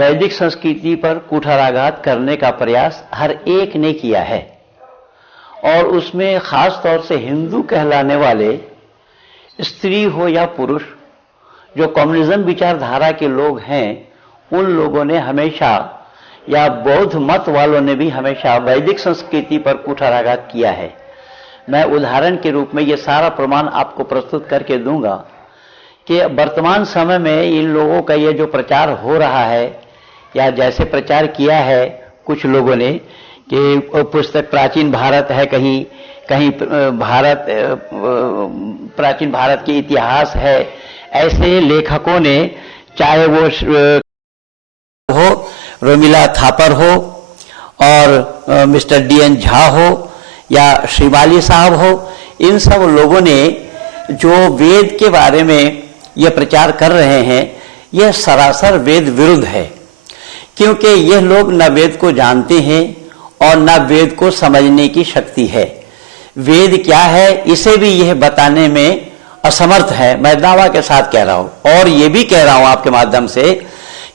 वैदिक संस्कृति पर कुठाराघात करने का प्रयास हर एक ने किया है, और उसमें खास तौर से हिंदू कहलाने वाले स्त्री हो या पुरुष, जो कम्युनिज्म विचारधारा के लोग हैं, उन लोगों ने हमेशा, या बौद्ध मत वालों ने भी हमेशा वैदिक संस्कृति पर कुठाराघात किया है। मैं उदाहरण के रूप में ये सारा प्रमाण आपको प्रस्तुत करके दूंगा कि वर्तमान समय में इन लोगों का ये जो प्रचार हो रहा है, या जैसे प्रचार किया है कुछ लोगों ने कि पुस्तक प्राचीन भारत है, कहीं कहीं भारत, प्राचीन भारत के इतिहास है, ऐसे लेखकों ने, चाहे वो हो, रोमिला थापर हो, और मिस्टर डी.एन. झा हो, या श्रीवाली साहब हो, इन सब लोगों ने जो वेद के बारे में ये प्रचार कर रहे हैं, यह सरासर वेद विरुद्ध है, क्योंकि यह लोग न वेद को जानते हैं और न वेद को समझने की शक्ति है। वेद क्या है इसे भी यह बताने में असमर्थ है। मैं दावा के साथ कह रहा हूं, और ये भी कह रहा हूं आपके माध्यम से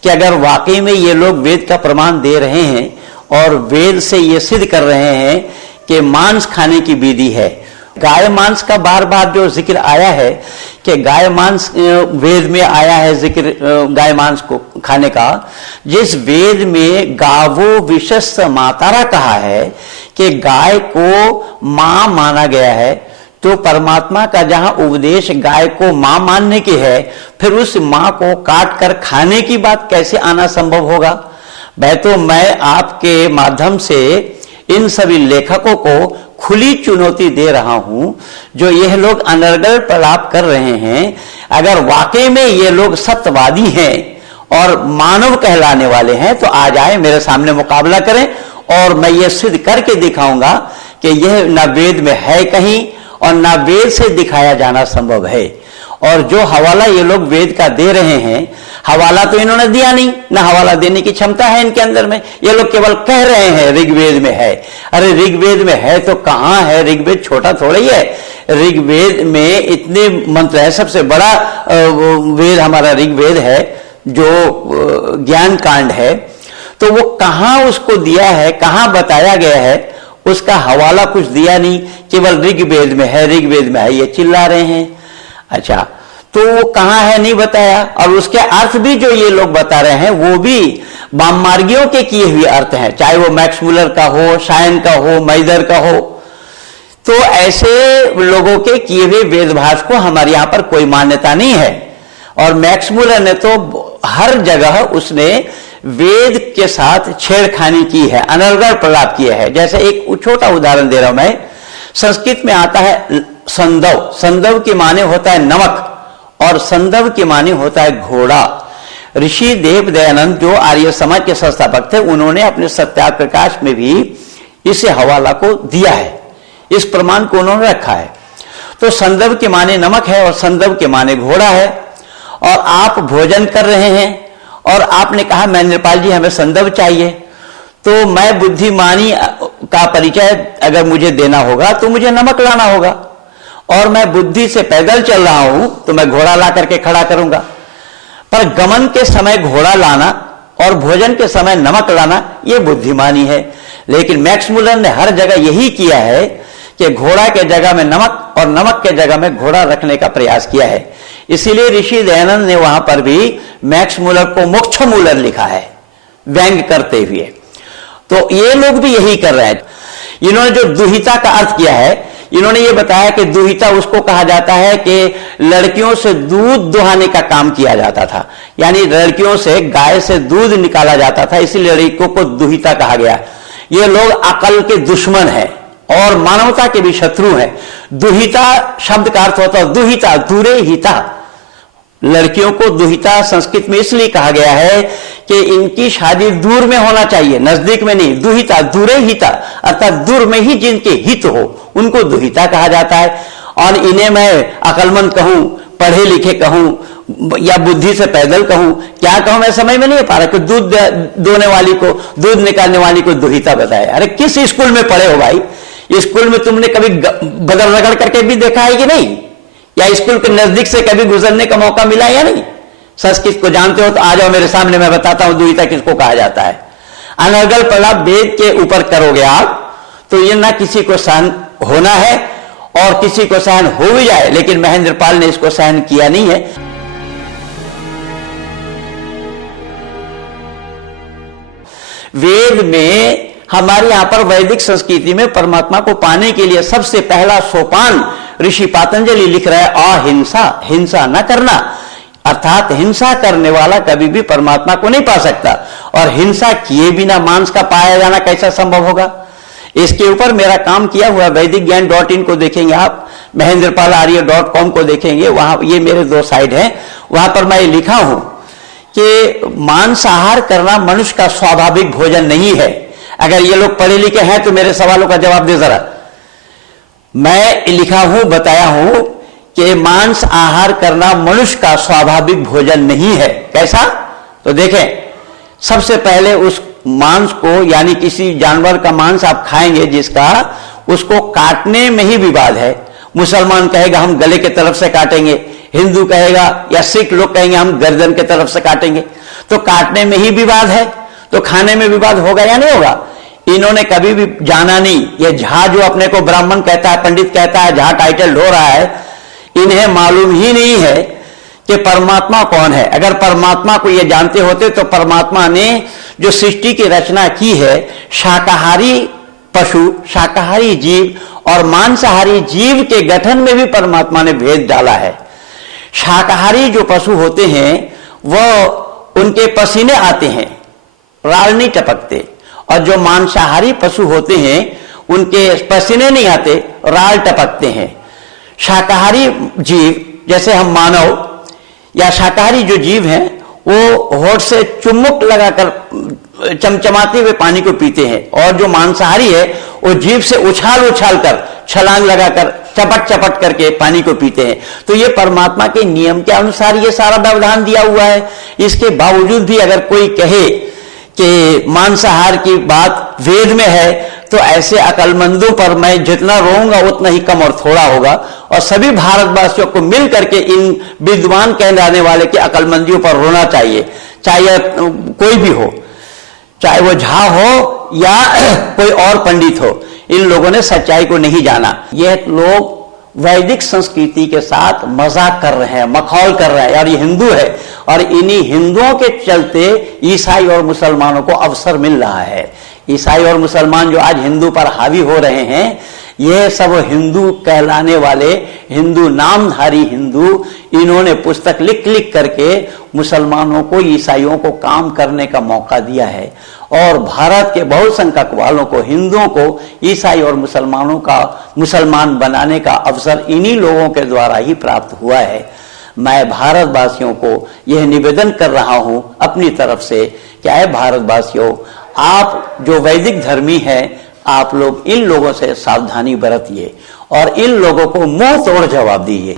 कि अगर वाकई में ये लोग वेद का प्रमाण दे रहे हैं और वेद से ये सिद्ध कर रहे हैं कि मांस खाने की विधि है, गाय मांस का बार बार जो जिक्र आया है कि गाय मांस, वेद में आया है जिक्र गाय मांस को खाने का, जिस वेद में गावो विशस्स मातारा कहा है कि गाय को मां माना गया है, तो परमात्मा का जहां उपदेश गाय को मां मानने की है, फिर उस मां को काट कर खाने की बात कैसे आना संभव होगा? भाई, तो मैं आपके माध्यम से इन सभी लेखकों को खुली चुनौती दे रहा हूं, जो यह लोग अनर्गल प्रलाप कर रहे हैं। अगर वाकई में ये लोग सत्यवादी हैं और मानव कहलाने वाले हैं, तो आ जाए मेरे सामने मुकाबला करें, और मैं ये सिद्ध करके दिखाऊंगा कि यह न वेद में है कहीं और न वेद से दिखाया जाना संभव है। और जो हवाला ये लोग वेद का दे रहे हैं, हवाला तो इन्होंने दिया नहीं, ना हवाला देने की क्षमता है इनके अंदर में। ये लोग केवल कह रहे हैं ऋग्वेद में है। अरे ऋग्वेद में है तो कहां है? ऋग्वेद छोटा थोड़ा ही है। ऋग्वेद में इतने मंत्र है, सबसे बड़ा वेद हमारा ऋग्वेद है, जो ज्ञान कांड है। तो वो कहां उसको दिया है, कहां बताया गया है, उसका हवाला कुछ दिया नहीं, केवल ऋग्वेद में है, ऋग्वेद में है, ये चिल्ला रहे हैं। अच्छा, तो वो कहां है नहीं बताया, और उसके अर्थ भी जो ये लोग बता रहे हैं वो भी वाममार्गियों के किए हुए अर्थ हैं, चाहे वो मैक्स मुलर का हो, शायन का हो, मैदर का हो। तो ऐसे लोगों के किए हुए वेदभाष को हमारे यहां पर कोई मान्यता नहीं है। और मैक्स मुलर ने तो हर जगह उसने वेद के साथ छेड़खानी की है, अनर्गल प्रलाप किया है। जैसे एक छोटा उदाहरण दे रहा हूं मैं, संस्कृत में आता है संदव। संदव के माने होता है नमक, और संदव के माने होता है घोड़ा। ऋषि देव दयानंद जो आर्य समाज के संस्थापक थे, उन्होंने अपने सत्याग्रह प्रकाश में भी इसे हवाला को दिया है, इस प्रमाण को उन्होंने रखा है। तो संदव के माने नमक है और संदव के माने घोड़ा है। और आप भोजन कर रहे हैं और आपने कहा मैं नृपाल जी हमें संदव चाहिए, तो मैं बुद्धिमानी का परिचय अगर मुझे देना होगा तो मुझे नमक लाना होगा, और मैं बुद्धि से पैदल चल रहा हूं तो मैं घोड़ा ला करके खड़ा करूंगा। पर गमन के समय घोड़ा लाना और भोजन के समय नमक लाना ये बुद्धिमानी है। लेकिन मैक्स मुलर ने हर जगह यही किया है कि घोड़ा के जगह में नमक और नमक के जगह में घोड़ा रखने का प्रयास किया है। इसीलिए ऋषि दयानंद ने वहां पर भी मैक्स मुलर को मोक्ष मुलर लिखा है, व्यंग करते हुए। तो ये लोग भी यही कर रहे हैं। इन्होंने जो दुहिता का अर्थ किया है, इन्होंने ये बताया कि दुहिता उसको कहा जाता है कि लड़कियों से दूध दुहाने का काम किया जाता था, यानी लड़कियों से, गाय से दूध निकाला जाता था, इसीलिए लड़कियों को दुहिता कहा गया। ये लोग अकल के दुश्मन हैं और मानवता के भी शत्रु हैं। दुहिता शब्द का अर्थ होता है दुहिता, दूरे हिता। लड़कियों को दुहिता संस्कृत में इसलिए कहा गया है कि इनकी शादी दूर में होना चाहिए, नजदीक में नहीं। दुहिता, दूरे हिता, अर्थात दूर में ही जिनके हित हो उनको दुहिता कहा जाता है। और इन्हें मैं अकलमंद कहूं, पढ़े लिखे कहूं, या बुद्धि से पैदल कहूं, क्या कहूं मैं समझ में नहीं पा रहा कि दूध दोने वाली को, दूध निकालने वाली को दुहिता बताया। अरे किस स्कूल में पढ़े हो भाई? स्कूल में तुमने कभी बदल रगड़ करके भी देखा है कि नहीं? या स्कूल के नजदीक से कभी गुजरने का मौका मिला या नहीं? संस्कृत को जानते हो तो आ जाओ मेरे सामने, मैं बताता हूं दुहिता किसको कहा जाता है। अनर्गल प्रलाप वेद के ऊपर करोगे आप तो ये ना किसी को सहन होना है और किसी को सहन हो भी जाए, लेकिन महेंद्रपाल ने इसको सहन किया नहीं है। वेद में हमारे यहां पर वैदिक संस्कृति में परमात्मा को पाने के लिए सबसे पहला सोपान ऋषि पातंजलि लिख रहा है अहिंसा, हिंसा न करना, अर्थात हिंसा करने वाला कभी भी परमात्मा को नहीं पा सकता। और हिंसा किए बिना मांस का पाया जाना कैसा संभव होगा? इसके ऊपर मेरा काम किया हुआ वैदिक ज्ञान .in को देखेंगे आप, mahendrapalarya.com को देखेंगे, वहां ये मेरे 2 साइड हैं, वहां पर मैं लिखा हूं कि मांसाहार करना मनुष्य का स्वाभाविक भोजन नहीं है। अगर ये लोग पढ़े लिखे हैं तो मेरे सवालों का जवाब दे जरा। मैं लिखा हूं, बताया हूं कि मांस आहार करना मनुष्य का स्वाभाविक भोजन नहीं है। कैसा? तो देखें, सबसे पहले उस मांस को, यानी किसी जानवर का मांस आप खाएंगे जिसका, उसको काटने में ही विवाद है। मुसलमान कहेगा हम गले के तरफ से काटेंगे, हिंदू कहेगा या सिख लोग कहेंगे हम गर्दन के तरफ से काटेंगे। तो काटने में ही विवाद है, तो खाने में विवाद होगा या नहीं होगा? इन्होंने कभी भी जाना नहीं। ये झा जो अपने को ब्राह्मण कहता है, पंडित कहता है, झा टाइटल ढो रहा है, इन्हें मालूम ही नहीं है कि परमात्मा कौन है। अगर परमात्मा को ये जानते होते तो परमात्मा ने जो सृष्टि की रचना की है, शाकाहारी पशु, शाकाहारी जीव और मांसाहारी जीव के गठन में भी परमात्मा ने भेद डाला है। शाकाहारी जो पशु होते हैं वह, उनके पसीने आते हैं, राल नहीं टपकते, और जो मांसाहारी पशु होते हैं उनके पसीने नहीं आते, राल टपकते हैं। शाकाहारी जीव जैसे हम मानव या शाकाहारी जो जीव हैं वो होठ से चुम्मुक लगाकर चमचमाते हुए पानी को पीते हैं, और जो मांसाहारी है वो जीभ से उछाल उछाल कर, छलांग लगाकर, चपट चपट करके पानी को पीते हैं। तो ये परमात्मा के नियम के अनुसार ये सारा व्यवधान दिया हुआ है। इसके बावजूद भी अगर कोई कहे कि मांसाहार की बात वेद में है तो ऐसे अकलमंदों पर मैं जितना रोऊंगा उतना ही कम और थोड़ा होगा। और सभी भारतवासियों को मिल करके इन विद्वान कहलाने वाले के अकलमंदियों पर रोना चाहिए, चाहे कोई भी हो, चाहे वो झा हो या कोई और पंडित हो। इन लोगों ने सच्चाई को नहीं जाना। यह लोग वैदिक संस्कृति के साथ मजाक कर रहे हैं, मखौल कर रहे हैं, और ये हिंदू है, और इन्हीं हिंदुओं के चलते ईसाई और मुसलमानों को अवसर मिल रहा है। ईसाई और मुसलमान जो आज हिंदू पर हावी हो रहे हैं, ये सब हिंदू कहलाने वाले, हिंदू नामधारी हिंदू, इन्होंने पुस्तक लिख लिख करके मुसलमानों को, ईसाइयों को काम करने का मौका दिया है। और भारत के बहुसंख्यक वालों को, हिंदुओं को ईसाई और मुसलमानों का, मुसलमान बनाने का अवसर इन्हीं लोगों के द्वारा ही प्राप्त हुआ है। मैं भारतवासियों को यह निवेदन कर रहा हूं अपनी तरफ से कि आए भारतवासियों, आप जो वैदिक धर्मी हैं, आप लोग इन लोगों से सावधानी बरतिए और इन लोगों को मुंह तोड़ जवाब दीजिए।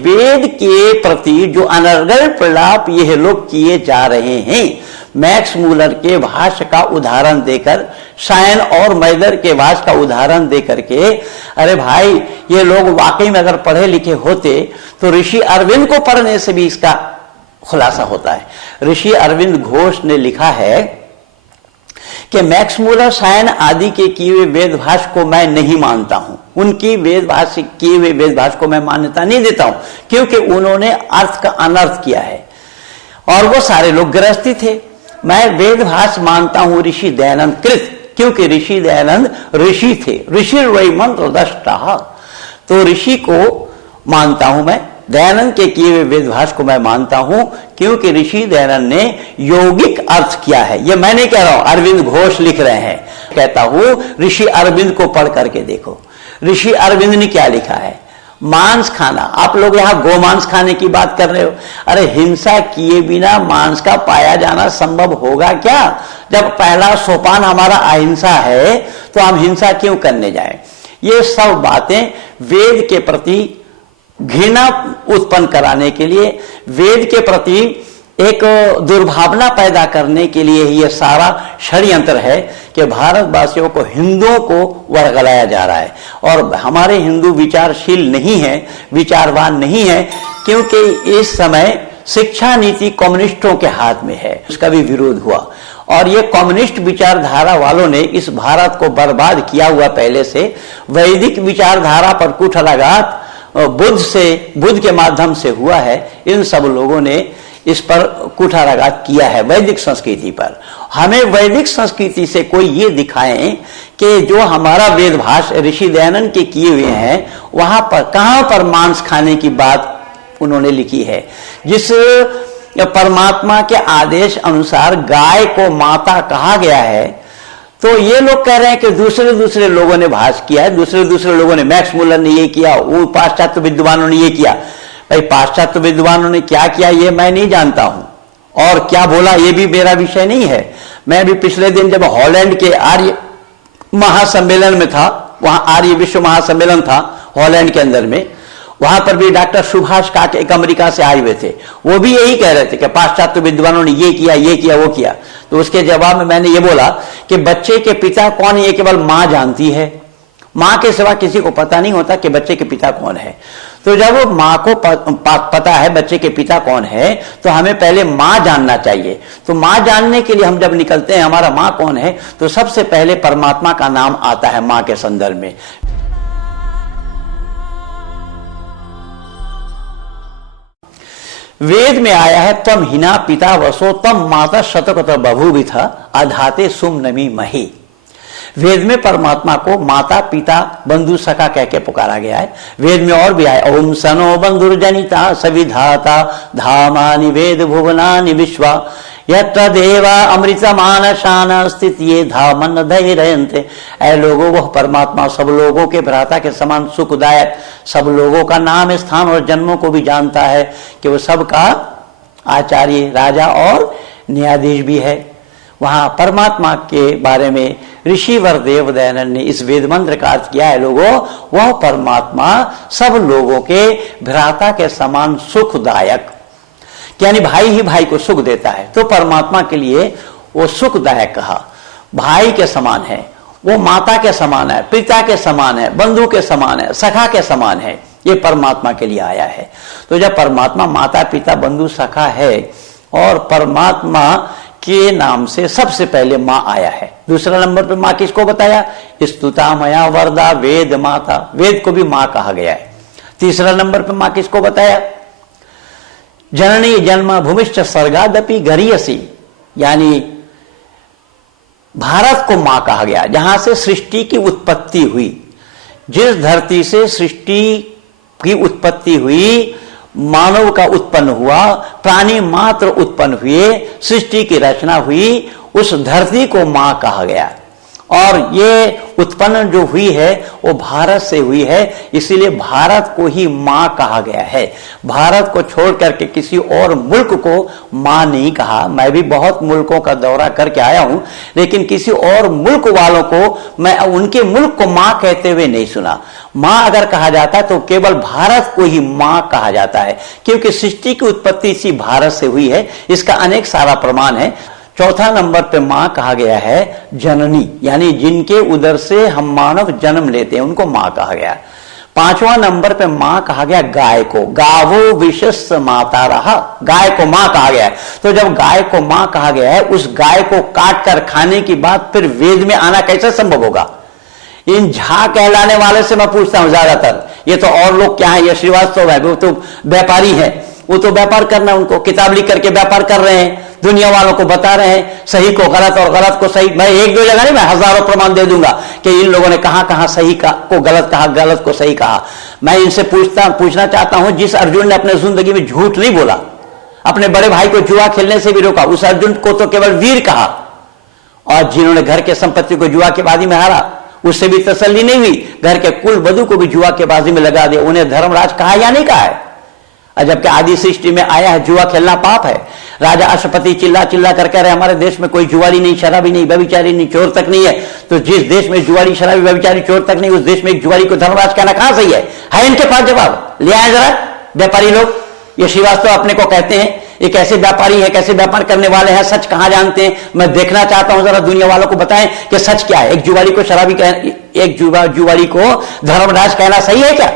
वेद के प्रति जो अनर्गल प्रलाप यह लोग किए जा रहे हैं, मैक्स मूलर के भाष्य का उदाहरण देकर, सायन और मैदर के भाष्य का उदाहरण देकर के, अरे भाई ये लोग वाकई में अगर पढ़े लिखे होते तो ऋषि अरविंद को पढ़ने से भी इसका खुलासा होता है। ऋषि अरविंद घोष ने लिखा है कि मैक्स मूलर, सायन आदि के किए हुए वेद भाष्य को मैं नहीं मानता हूं। उनकी वेद भाष्य, किए हुए वेद भाष्य को मैं मान्यता नहीं देता हूं, क्योंकि उन्होंने अर्थ का अनर्थ किया है और वो सारे लोग गृहस्थी थे। मैं वेद भाष्य मानता हूं ऋषि दयानंद कृत, क्योंकि ऋषि दयानंद ऋषि थे, ऋषि वै मंत्र दृष्टा। तो ऋषि को मानता हूं मैं, दयानंद के किए हुए वेद भाष्य को मैं मानता हूं, क्योंकि ऋषि दयानंद ने यौगिक अर्थ किया है। ये मैं नहीं कह रहा हूं, अरविंद घोष लिख रहे हैं। कहता हूं ऋषि अरविंद को पढ़ करके देखो, ऋषि अरविंद ने क्या लिखा है। मांस खाना, आप लोग यहां गोमांस खाने की बात कर रहे हो, अरे हिंसा किए बिना मांस का पाया जाना संभव होगा क्या? जब पहला सोपान हमारा अहिंसा है तो हम हिंसा क्यों करने जाएं? ये सब बातें वेद के प्रति घृणा उत्पन्न कराने के लिए, वेद के प्रति एक दुर्भावना पैदा करने के लिए ये सारा षड्यंत्र है कि भारतवासियों को, हिंदुओं को वर्गलाया जा रहा है। और हमारे हिंदू विचारशील नहीं है, विचारवान नहीं है, क्योंकि इस समय शिक्षा नीति कम्युनिस्टों के हाथ में है। उसका भी विरोध हुआ और ये कम्युनिस्ट विचारधारा वालों ने इस भारत को बर्बाद किया हुआ पहले से। वैदिक विचारधारा पर कुठाराघात बुद्ध के माध्यम से हुआ है। इन सब लोगों ने इस पर कुठाराघात किया है वैदिक संस्कृति पर। हमें वैदिक संस्कृति से कोई ये दिखाएं कि जो हमारा वेद भाष्य ऋषि दयानंद के किए हुए हैं वहां पर कहां पर मांस खाने की बात उन्होंने लिखी है। जिस परमात्मा के आदेश अनुसार गाय को माता कहा गया है, तो ये लोग कह रहे हैं कि दूसरे लोगों ने भाष्य किया है, दूसरे लोगों ने, मैक्स मुलर ने ये किया, वो पाश्चात्य विद्वानों ने ये किया। भाई पाश्चात्य विद्वानों ने क्या किया ये मैं नहीं जानता हूं, और क्या बोला ये भी मेरा विषय नहीं है। मैं भी पिछले दिन जब हॉलैंड के आर्य महासम्मेलन में था, वहां आर्य विश्व महासम्मेलन था हॉलैंड के अंदर में, वहां पर भी डॉक्टर सुभाष काक एक अमेरिका से आए हुए थे। वो भी यही कह रहे थे कि पाश्चात्य विद्वानों ने ये किया वो किया। तो उसके जवाब में मैंने ये बोला कि बच्चे के पिता कौन है ये केवल मां जानती है, मां के सिवा किसी को पता नहीं होता कि बच्चे के पिता कौन है। तो जब वो मां को पता है बच्चे के पिता कौन है, तो हमें पहले मां जानना चाहिए। तो मां जानने के लिए हम जब निकलते हैं हमारा मां कौन है, तो सबसे पहले परमात्मा का नाम आता है मां के संदर्भ में। वेद में आया है तम हिना पिता वसो तम माता शतकत बभूविथ अधाते सुम नमी मही। वेद में परमात्मा को माता पिता बंधु सखा कह के पुकारा गया है। वेद में और भी आया ओम सनो बंधुर्जनिता सविधाता धामानि वेद भुवनानि विश्वा यत्र देवा अमृतमान शान स्थित ये धामन धैर्यन्ते। ऐ लोगों, वह परमात्मा सब लोगों के भ्राता के समान सुखदायक, सब लोगों का नाम, स्थान और जन्मों को भी जानता है कि वो सबका आचार्य, राजा और न्यायाधीश भी है। वहां परमात्मा के बारे में ऋषिवर देव दयानंद ने इस वेद मंत्र का अर्थ किया है। लोगों, वह परमात्मा सब लोगों के भ्राता के समान सुखदायक, यानी भाई ही भाई को सुख देता है, तो परमात्मा के लिए वो सुखदायक कहा। भाई के समान है, वो माता के समान है, पिता के समान है, बंधु के समान है, सखा के समान है, ये परमात्मा के लिए आया है। तो जब परमात्मा माता पिता बंधु सखा है और परमात्मा के नाम से सबसे पहले मां आया है। दूसरा नंबर पे मां किसको बताया? स्तुता मया वरदा वेद माता, वेद को भी मां कहा गया है। तीसरा नंबर पे मां किसको बताया? जननी जन्म भूमिश्च स्वर्गादपि गरीयसी, यानी भारत को मां कहा गया, जहां से सृष्टि की उत्पत्ति हुई। जिस धरती से सृष्टि की उत्पत्ति हुई, मानव का उत्पन्न हुआ, प्राणी मात्र उत्पन्न हुए, सृष्टि की रचना हुई, उस धरती को मां कहा गया। और ये उत्पन्न जो हुई है वो भारत से हुई है, इसीलिए भारत को ही मां कहा गया है। भारत को छोड़ करके किसी और मुल्क को मां नहीं कहा। मैं भी बहुत मुल्कों का दौरा करके आया हूं, लेकिन किसी और मुल्क वालों को मैं उनके मुल्क को मां कहते हुए नहीं सुना। मां अगर कहा जाता तो केवल भारत को ही मां कहा जाता है, क्योंकि सृष्टि की उत्पत्ति इसी भारत से हुई है। इसका अनेक सारा प्रमाण है। चौथा नंबर पे मां कहा गया है जननी, यानी जिनके उदर से हम मानव जन्म लेते हैं उनको मां कहा गया। पांचवा नंबर पे मां कहा गया गाय को, गावो विशेष माता रहा, गाय को मां कहा गया है। तो जब गाय को मां कहा गया है, उस गाय को काट कर खाने की बात फिर वेद में आना कैसे संभव होगा? इन झा कहलाने वाले से मैं पूछता हूं ज्यादातर, ये तो और लोग क्या है, ये श्रीवास्तव है, वो तो व्यापारी है, वो तो व्यापार करना, उनको किताब लिख करके व्यापार कर रहे हैं, दुनिया वालों को बता रहे हैं सही को गलत और गलत को सही। मैं एक दो जगह नहीं, मैं हजारों प्रमाण दे दूंगा कि इन लोगों ने कहां सही को गलत कहा, गलत को सही कहा। मैं इनसे पूछना चाहता हूं, जिस अर्जुन ने अपने जिंदगी में झूठ नहीं बोला, अपने बड़े भाई को जुआ खेलने से भी रोका, उस अर्जुन को तो केवल वीर कहा। और जिन्होंने घर के संपत्ति को जुआ के बाजी में हारा, उससे भी तसल्ली नहीं हुई, घर के कुल बधू को भी जुआ के बाजी में लगा दिया। उन्हें धर्मराज कहा या नहीं कहा है? जबकि आदि सृष्टि में आया है जुआ खेलना पाप है। राजा अश्वपति चिल्ला चिल्ला कर कह रहे हमारे देश में कोई जुआरी नहीं, शराबी नहीं, व्यभिचारी नहीं, चोर तक नहीं है। तो जिस देश में जुआरी, शराबी, व्यभिचारी, चोर तक नहीं, उस देश में एक जुआरी को धर्मराज कहना कहां सही है? इनके पास जवाब ले आए जरा व्यापारी लोग। ये श्रीवास्तव अपने को कहते हैं ये कैसे व्यापारी है, कैसे व्यापार करने वाले हैं, सच कहां जानते हैं? मैं देखना चाहता हूं, जरा दुनिया वालों को बताएं कि सच क्या है। एक जुआरी को शराबी एक जुआरी को धर्मराज कहना सही है क्या?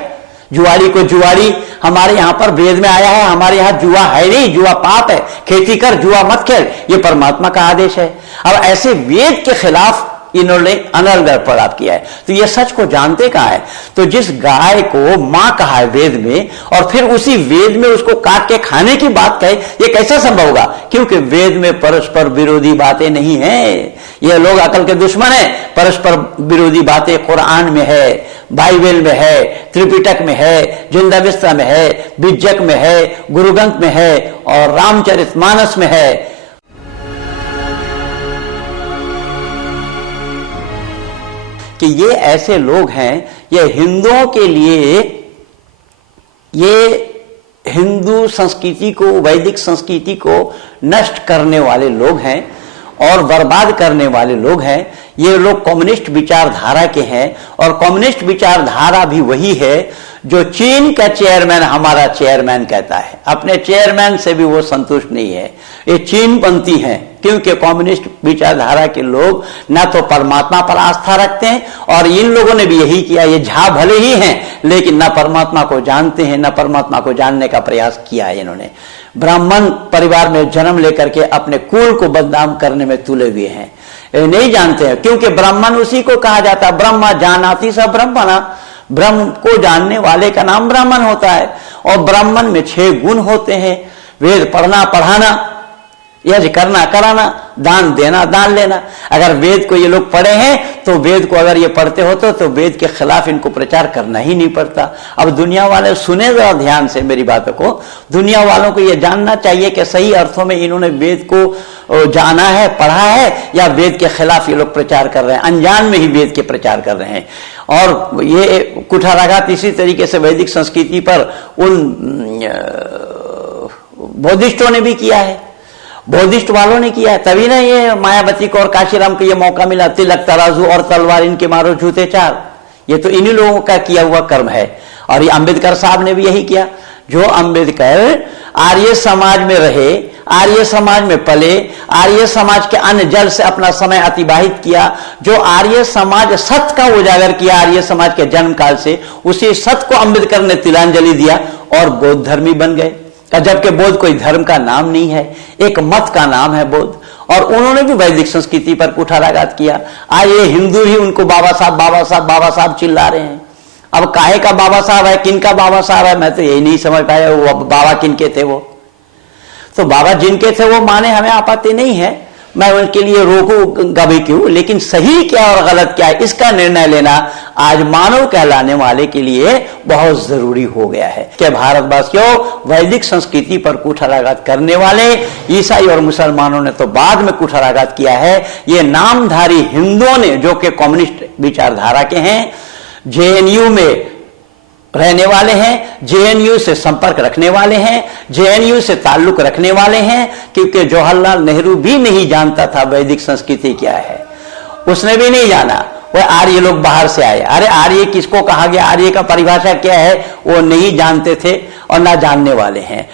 जुआरी को जुआरी, हमारे यहां पर वेद में आया है, हमारे यहां जुआ है नहीं, जुआ पाप है, खेती कर, जुआ मत खेल, ये परमात्मा का आदेश है। अब ऐसे वेद के खिलाफ इन्होंने अनर्गल अपराध किया है, तो ये सच को जानते कहां है? तो जिस गाय को मां कहा है वेद में, और फिर उसी वेद में उसको काट के खाने की बात कहे, ये कैसे संभव होगा? क्योंकि वेद में परस्पर विरोधी बातें नहीं है। ये लोग अकल के दुश्मन है। परस्पर विरोधी बातें कुरान में है, बाइबल में है, त्रिपिटक में है, जिंदाविस्ता में है, बिज्जक में है, गुरुग्रंथ में है और रामचरितमानस में है। कि ये ऐसे लोग हैं, ये हिंदुओं के लिए, ये हिंदू संस्कृति को, वैदिक संस्कृति को नष्ट करने वाले लोग हैं और बर्बाद करने वाले लोग हैं। ये लोग कम्युनिस्ट विचारधारा के हैं, और कम्युनिस्ट विचारधारा भी वही है जो चीन का चेयरमैन हमारा चेयरमैन कहता है। अपने चेयरमैन से भी वो संतुष्ट नहीं है। ये चीनपंथी हैं, क्योंकि कम्युनिस्ट विचारधारा के लोग ना तो परमात्मा पर आस्था रखते हैं, और इन लोगों ने भी यही किया। ये झा भले ही हैं, लेकिन ना परमात्मा को जानते हैं, ना परमात्मा को जानने का प्रयास किया है इन्होंने। ब्राह्मण परिवार में जन्म लेकर के अपने कुल को बदनाम करने में तुले हुए हैं। नहीं जानते हैं, क्योंकि ब्राह्मण उसी को कहा जाता है, ब्रह्मा जानाति स ब्रह्मणा, ब्रह्म को जानने वाले का नाम ब्राह्मण होता है। और ब्राह्मण में 6 गुण होते हैं: वेद पढ़ना पढ़ाना, यज्ञ करना कराना, दान देना दान लेना। अगर वेद को ये लोग पढ़े हैं, तो वेद को अगर ये पढ़ते होते तो वेद के खिलाफ इनको प्रचार करना ही नहीं पड़ता। अब दुनिया वाले सुने जरा ध्यान से मेरी बातों को। दुनिया वालों को ये जानना चाहिए कि सही अर्थों में इन्होंने वेद को जाना है, पढ़ा है, या वेद के खिलाफ ये लोग प्रचार कर रहे हैं, अनजान में ही वेद के प्रचार कर रहे हैं। और ये कुठाराघात इसी तरीके से वैदिक संस्कृति पर उन बौद्धिस्टों ने भी किया है, बौद्धिस्ट वालों ने किया है। तभी ना ये मायावती को और काशीराम को ये मौका मिला, तिलक तराजू और तलवार इनके मारो जूते चार। ये तो इन्हीं लोगों का किया हुआ कर्म है। और ये अंबेडकर साहब ने भी यही किया। जो अंबेडकर आर्य समाज में रहे, आर्य समाज में पले, आर्य समाज के अन्य जल से अपना समय अतिबाहित किया, जो आर्य समाज सत्य का उजागर किया आर्य समाज के जन्म काल से, उसी सत्य को अंबेडकर ने तिलांजलि दिया और बौद्ध धर्मी बन गए। जबकि बौद्ध कोई धर्म का नाम नहीं है, एक मत का नाम है बौद्ध। और उन्होंने भी वैदिक संस्कृति पर कुठाराघात किया। आज ये हिंदू ही उनको बाबा साहब बाबा साहब बाबा साहब चिल्ला रहे हैं। अब काहे का बाबा साहब है, किन का बाबा साहब है, मैं तो यही नहीं समझ पाया वो बाबा किन के थे। वो तो बाबा जिनके थे वो माने, हमें आपत्ति नहीं है, मैं उनके लिए रोकूंगा भी क्यों, लेकिन सही क्या और गलत क्या है इसका निर्णय लेना आज मानव कहलाने वाले के लिए बहुत जरूरी हो गया है। कि भारतवासियों, वैदिक संस्कृति पर कुठाराघात करने वाले ईसाई और मुसलमानों ने तो बाद में कुठाराघात किया है। ये नामधारी हिंदुओं ने, जो कि कम्युनिस्ट विचारधारा के हैं, जेएनयू में रहने वाले हैं, जेएनयू से संपर्क रखने वाले हैं, जेएनयू से ताल्लुक रखने वाले हैं, क्योंकि जवाहरलाल नेहरू भी नहीं जानता था वैदिक संस्कृति क्या है। उसने भी नहीं जाना। वह आर्य लोग बाहर से आए। अरे आर्य किसको कहा गया, आर्य का परिभाषा क्या है, वो नहीं जानते थे और ना जानने वाले हैं।